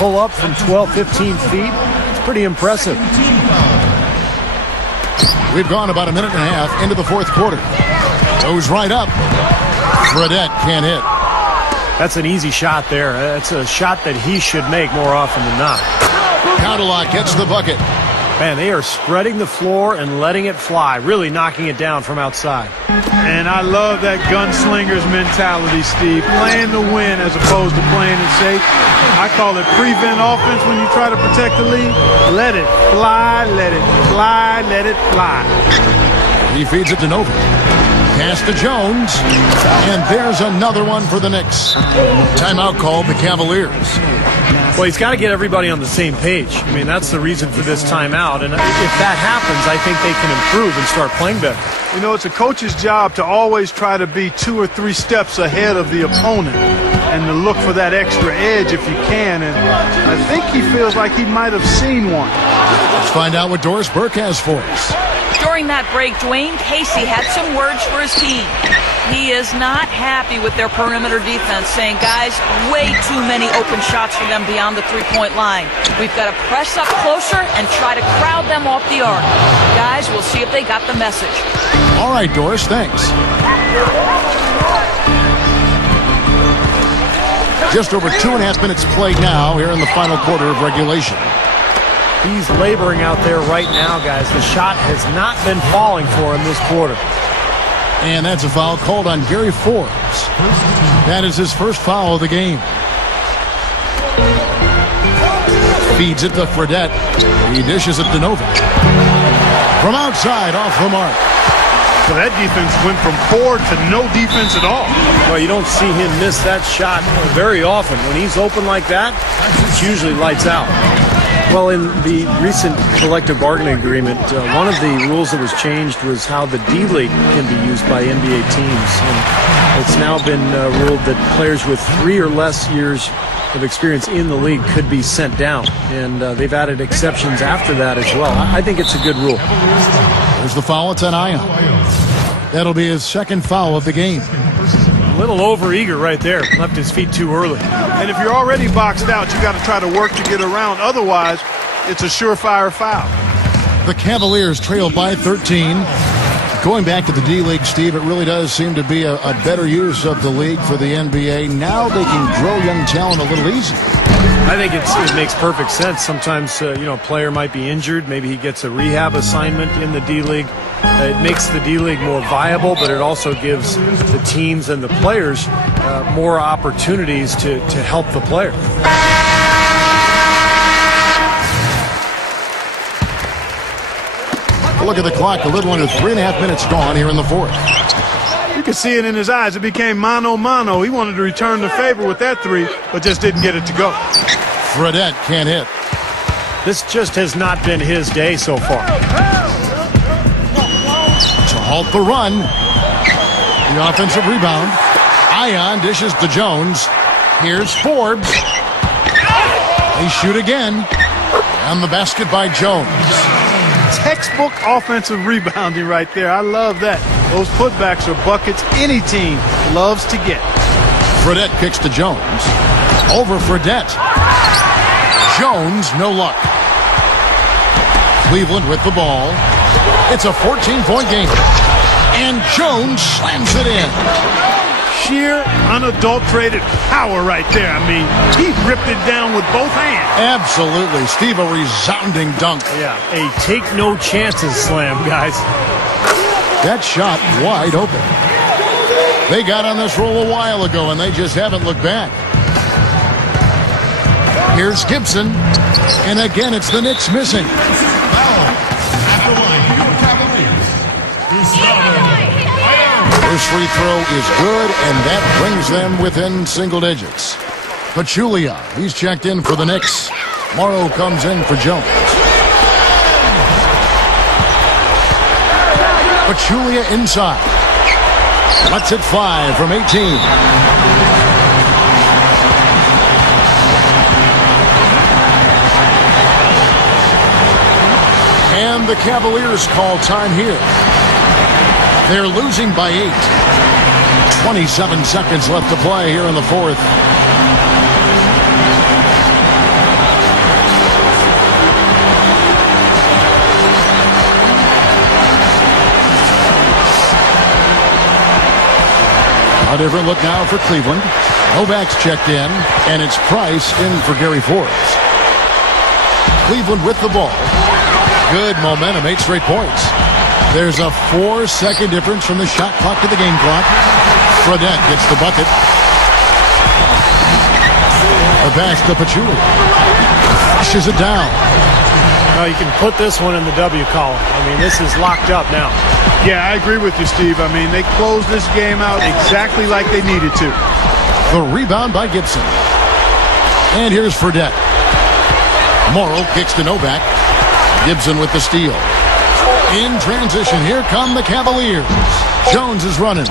pull up from 12, 15 feet. It's pretty impressive. We've gone about a minute and a half into the fourth quarter. Goes right up. Fredette can't hit. That's an easy shot there. That's a shot that he should make more often than not. Counterlock gets the bucket. Man, they are spreading the floor and letting it fly, really knocking it down from outside. And I love that gunslinger's mentality, Steve. Playing to win as opposed to playing it safe. I call it prevent offense when you try to protect the lead. Let it fly, let it fly, let it fly. He feeds it to Nova. Pass to Jones. And there's another one for the Knicks. Timeout called the Cavaliers. Well, he's got to get everybody on the same page. I mean, that's the reason for this timeout. And if that happens, I think they can improve and start playing better. You know, it's a coach's job to always try to be 2 or 3 steps ahead of the opponent and to look for that extra edge if you can. And I think he feels like he might have seen one. Let's find out what Doris Burke has for us. During that break, Dwayne Casey had some words for his team. He is not happy with their perimeter defense, saying, guys, way too many open shots for them beyond the three-point line. We've got to press up closer and try to crowd them off the arc. Guys, we'll see if they got the message. All right, Doris, thanks. Just over 2.5 minutes played now here in the final quarter of regulation. He's laboring out there right now, guys. The shot has not been falling for him this quarter. And that's a foul called on Gary Forbes. That is his first foul of the game. Feeds it to Fredette. He dishes it to Nova. From outside, off the mark. So that defense went from 4 to no defense at all. Well, you don't see him miss that shot very often. When he's open like that, it's usually lights out. Well, in the recent collective bargaining agreement, one of the rules that was changed was how the D-League can be used by NBA teams. And it's now been ruled that players with 3 or less years of experience in the league could be sent down. And they've added exceptions after that as well. I think it's a good rule. There's the foul. It's on Ion. That'll be his second foul of the game. A little over-eager right there. Left his feet too early. And if you're already boxed out, you got to try to work to get around. Otherwise, it's a surefire foul. The Cavaliers trail by 13. Going back to the D-League, Steve, it really does seem to be a better use of the league for the NBA. Now they can grow young talent a little easier. I think it makes perfect sense. Sometimes, a player might be injured. Maybe he gets a rehab assignment in the D-League. It makes the D-League more viable, but it also gives the teams and the players more opportunities to help the player. Look at the clock. A little under 3.5 minutes gone here in the fourth. You could see it in his eyes. It became mano-mano. He wanted to return the favor with that 3, but just didn't get it to go. Fredette can't hit. This just has not been his day so far. To halt the run. The offensive rebound. Ion dishes to Jones. Here's Forbes. They shoot again. And the basket by Jones. Textbook offensive rebounding right there. I love that. Those putbacks are buckets any team loves to get. Fredette kicks to Jones. Over Fredette. Jones, no luck. Cleveland with the ball. It's a 14-point game. And Jones slams it in. Sheer, unadulterated power right there. I mean, he ripped it down with both hands. Absolutely. Steve, a resounding dunk. Yeah, a take-no-chances slam, guys. That shot wide open. They got on this roll a while ago, and they just haven't looked back. Here's Gibson. And again, it's the Knicks missing. First free throw is good, and that brings them within single digits. Pachulia, he's checked in for the Knicks. Morrow comes in for Jones. Pachulia inside. Lets it fly from 18. And the Cavaliers call time here. They're losing by 8. 27 seconds left to play here in the fourth. different look now for Cleveland. Novak's checked in, and it's Price in for Gary Forbes. Cleveland with the ball. Good momentum, 8 straight points. There's a 4-second difference from the shot clock to the game clock. Fredette gets the bucket. A pass to Pachulia. Flushes it down. Well, you can put this one in the W column. I mean, this is locked up now. Yeah, I agree with you, Steve. I mean, they closed this game out exactly like they needed to. The rebound by Gibson. And here's Fredette. Morrow kicks to Novak. Gibson with the steal. In transition, here come the Cavaliers. Jones is running.